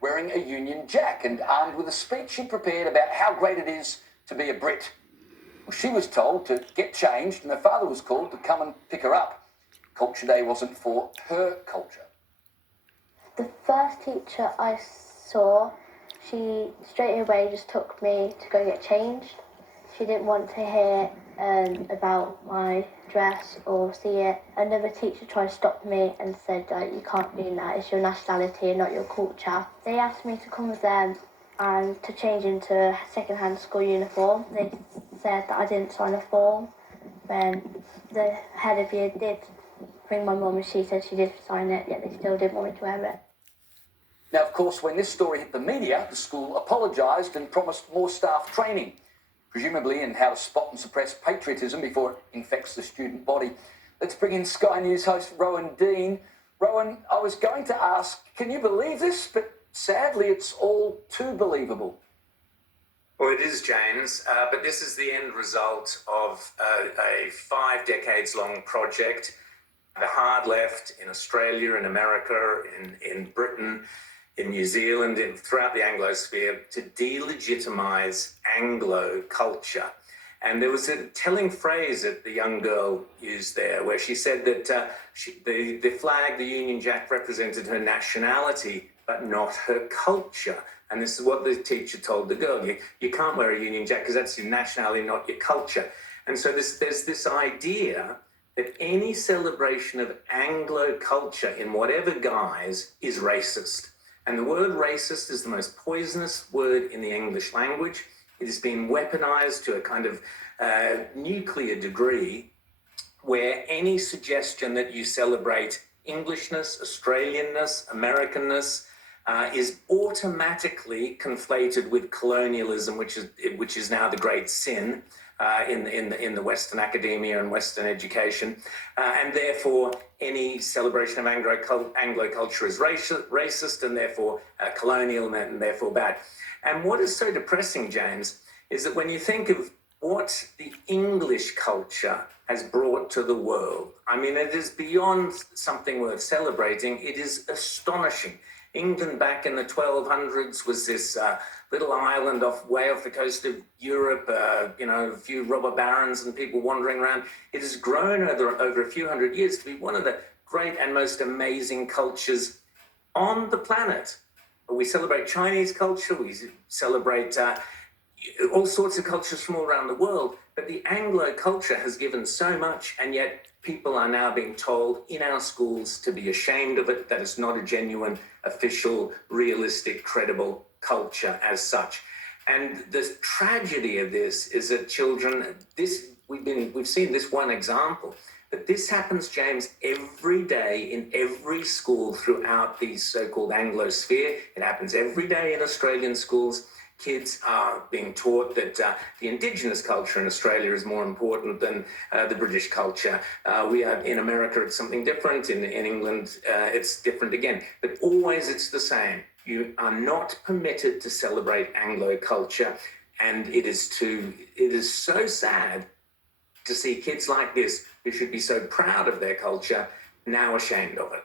wearing a Union Jack and armed with a speech she prepared about how great it is to be a Brit. Well, she was told to get changed and her father was called to come and pick her up. Culture Day wasn't for her culture. The first teacher I saw, she straight away just took me to go get changed. She didn't want to hear about my dress or see it. Another teacher tried to stop me and said, you can't do that, it's your nationality and not your culture. They asked me to come with them and to change into a second-hand school uniform. They said that I didn't sign a form when the head of year did bring my mum and she said she did sign it, yet they still didn't want me to wear it. Now, of course, when this story hit the media, the school apologised and promised more staff training, presumably in how to spot and suppress patriotism before it infects the student body. Let's bring in Sky News host Rowan Dean. Rowan, I was going to ask, can you believe this? But sadly, it's all too believable. Well, it is, James, but this is the end result of a 5 decades long project. The hard left in Australia, in America, in Britain, in New Zealand, throughout the Anglosphere, to delegitimise Anglo culture. And there was a telling phrase that the young girl used there, where she said that the flag, the Union Jack, represented her nationality, but not her culture. And this is what the teacher told the girl. You can't wear a Union Jack because that's your nationality, not your culture. And so there's this idea that any celebration of Anglo culture in whatever guise is racist. And the word racist is the most poisonous word in the English language. It has been weaponized to a kind of nuclear degree where any suggestion that you celebrate Englishness, Australianness, Americanness is automatically conflated with colonialism, which is now the great sin in the Western academia and Western education, and therefore any celebration of Anglo culture is racist and therefore colonial and therefore bad. And what is so depressing, James, is that when you think of what the English culture has brought to the world, I mean, it is beyond something worth celebrating. It is astonishing. England back in the 1200s was this little island way off the coast of Europe, a few robber barons and people wandering around. It has grown over a few hundred years to be one of the great and most amazing cultures on the planet. We celebrate Chinese culture, we celebrate all sorts of cultures from all around the world, but the Anglo culture has given so much, and yet people are now being told in our schools to be ashamed of it, that it's not a genuine, official, realistic, credible culture as such. And the tragedy of this is that children, we've seen this one example, but this happens, James, every day in every school throughout the so-called Anglosphere. It happens every day in Australian schools. Kids are being taught that the Indigenous culture in Australia is more important than the British culture. In America, it's something different. In England, it's different again. But always it's the same. You are not permitted to celebrate Anglo culture. And it is so sad to see kids like this, who should be so proud of their culture, now ashamed of it.